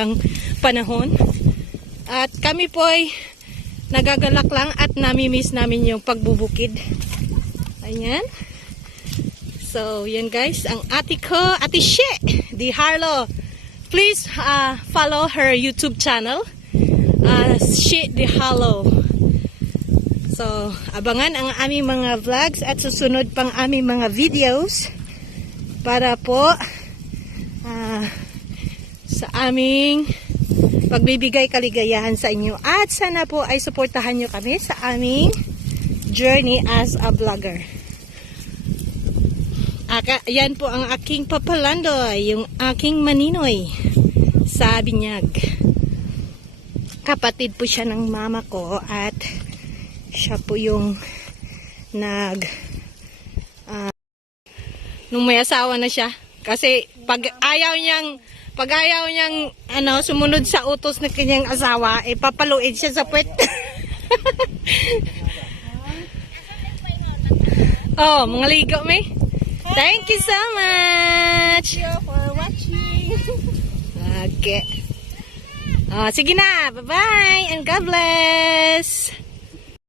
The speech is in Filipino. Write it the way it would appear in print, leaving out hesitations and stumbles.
magandang panahon. At kami po ay nagagalak lang at namimiss namin yung pagbubukid. Ayan. So, yan guys, ang ate ko, Ate She Di Harlo. Please follow her YouTube channel, She Di Harlo. So, abangan ang aming mga vlogs at susunod pang aming mga videos para po sa aming pagbibigay kaligayahan sa inyo. At sana po ay suportahan nyo kami sa aming journey as a vlogger. Yan po ang aking papalandoy, yung aking maninoy sa binyag. Kapatid po siya ng mama ko at siya po yung nung may asawa na siya. Kasi pag ayaw niyang sumunod sa utos ng kanyang asawa, papaluin siya sa puwet. Oh, mga ligo may. Thank you so much. Thank you for watching. Okay. Sige na. Bye-bye and God bless.